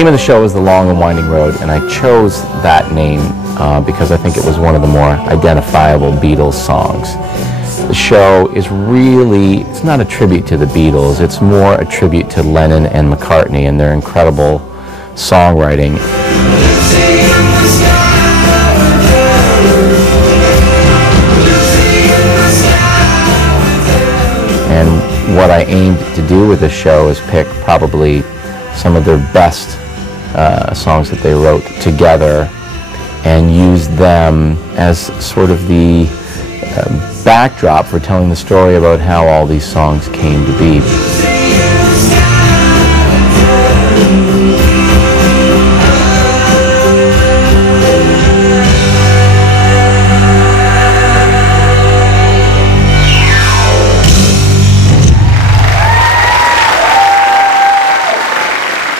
name of the show is The Long and Winding Road, and I chose that name because I think it was one of the more identifiable Beatles songs. The show is really, it's not a tribute to the Beatles, it's more a tribute to Lennon and McCartney and their incredible songwriting. And what I aimed to do with this show is pick probably some of their best songs that they wrote together and use them as sort of the backdrop for telling the story about how all these songs came to be.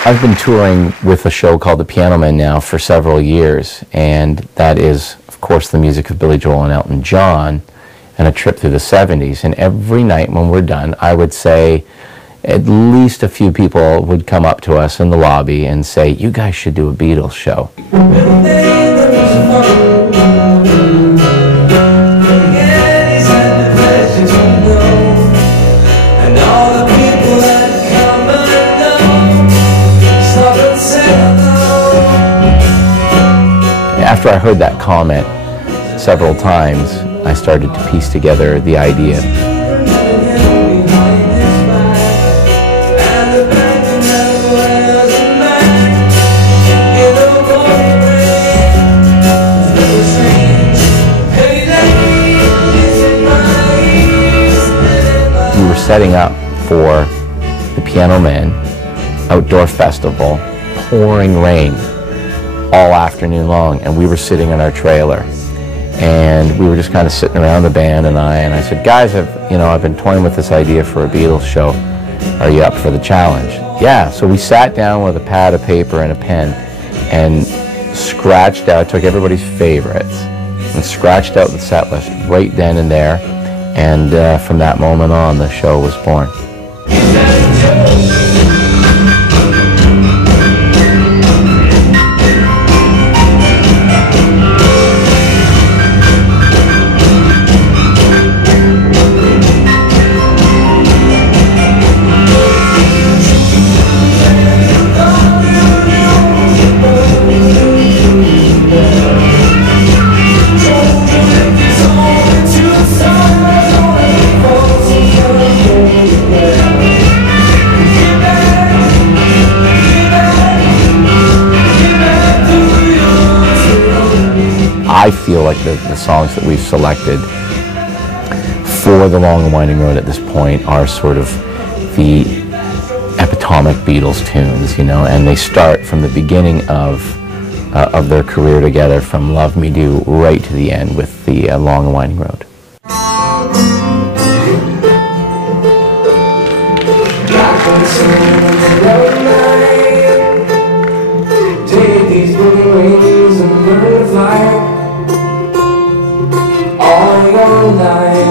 I've been touring with a show called The Piano Men now for several years, and that is, of course, the music of Billy Joel and Elton John, and a trip through the 70s. And every night when we're done, I would say at least a few people would come up to us in the lobby and say, "You guys should do a Beatles show." After I heard that comment several times, I started to piece together the idea. We were setting up for the Piano Men outdoor festival, pouring rain all afternoon long, and we were sitting in our trailer, and we were just kind of sitting around, the band and I said, "Guys, I've been toying with this idea for a Beatles show. Are you up for the challenge?" Yeah. So we sat down with a pad of paper and a pen and scratched out, took everybody's favorites and scratched out the set list right then and there, and from that moment on, the show was born. I feel like the songs that we've selected for The Long and Winding Road at this point are sort of the epitomic Beatles tunes, and they start from the beginning of their career together, from Love Me Do right to the end with the Long and Winding Road. Take these wings and learn to fly. All your life,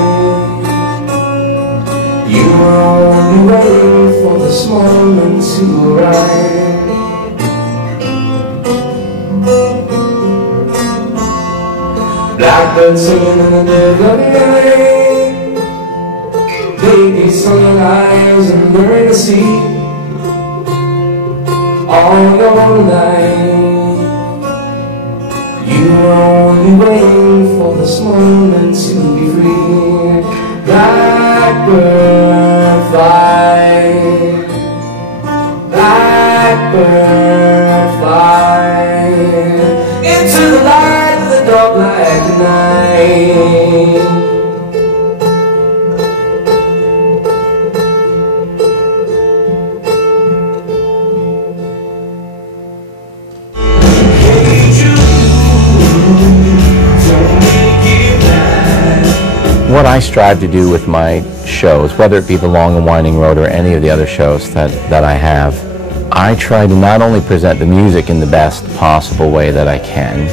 you were only waiting for this moment to arrive. Blackbird singing in the dead of night. Take these sunny eyes and learn to see. All your life, you were only waiting for this moment to be free. Blackbird fly, blackbird fly, into the light of the dark like night. What I strive to do with my shows, whether it be The Long and Winding Road or any of the other shows that I have, I try to not only present the music in the best possible way that I can,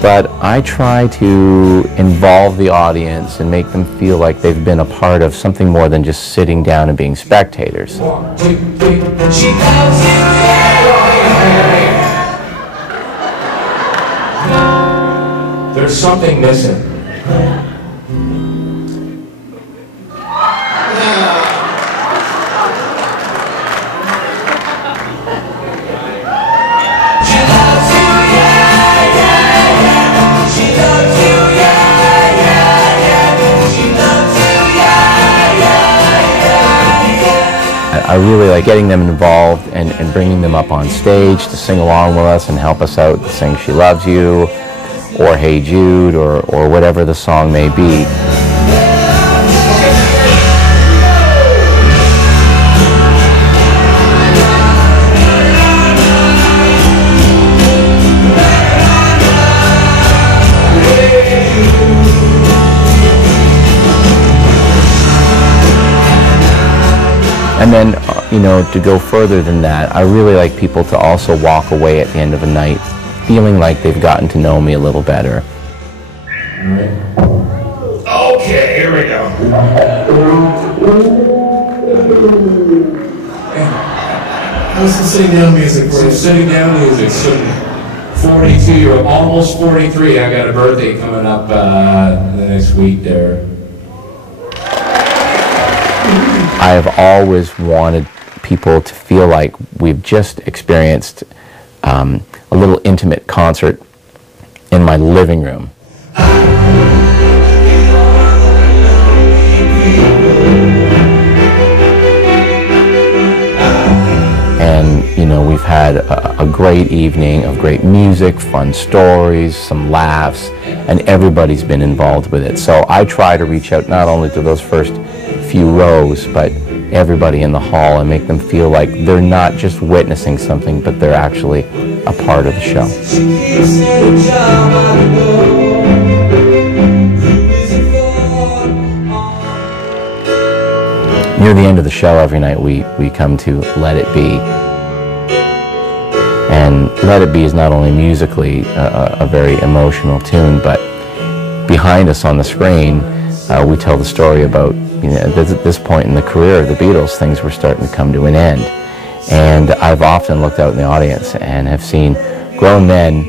but I try to involve the audience and make them feel like they've been a part of something more than just sitting down and being spectators. 1, 2, 3, she loves you, yeah. There's something missing. I really like getting them involved and bringing them up on stage to sing along with us and help us out to sing She Loves You or Hey Jude or whatever the song may be. And then, you know, to go further than that, I really like people to also walk away at the end of a night feeling like they've gotten to know me a little better. Okay, here we go. How's the sitting down music for you? Sitting down music. 42, you're almost 43. I got a birthday coming up the next week there. I have always wanted people to feel like we've just experienced a little intimate concert in my living room. And, you know, we've had a great evening of great music, fun stories, some laughs, and everybody's been involved with it. So I try to reach out not only to those first few rows, but everybody in the hall and make them feel like they're not just witnessing something, but they're actually a part of the show. Near the end of the show every night we come to Let It Be. And Let It Be is not only musically a very emotional tune, but behind us on the screen we tell the story about, you know, at this point in the career of the Beatles, things were starting to come to an end. And I've often looked out in the audience and have seen grown men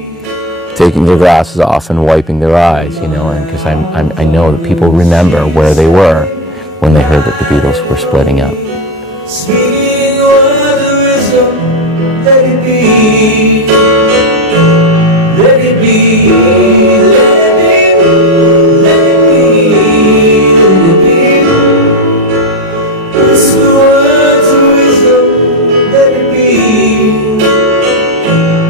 taking their glasses off and wiping their eyes, you know, and because I know that people remember where they were when they heard that the Beatles were splitting up. Speaking words of wisdom, let it be, let it be, let it be, let it be, let it be. Whisper words of wisdom, let it be.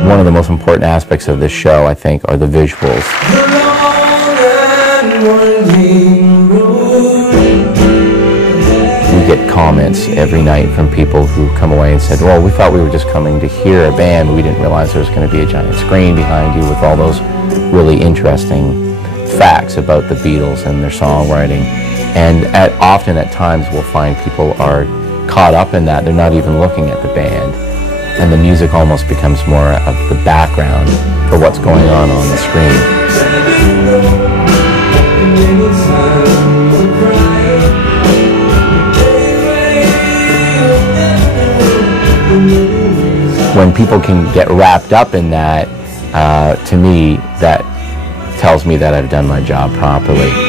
One of the most important aspects of this show, I think, are the visuals. The long and winding road. We get comments every night from people who come away and said, well, we thought we were just coming to hear a band, but we didn't realize there was going to be a giant screen behind you with all those really interesting facts about the Beatles and their songwriting. And often at times we'll find people are caught up in that. They're not even looking at the band. And the music almost becomes more of the background for what's going on the screen. When people can get wrapped up in that, to me, that tells me that I've done my job properly.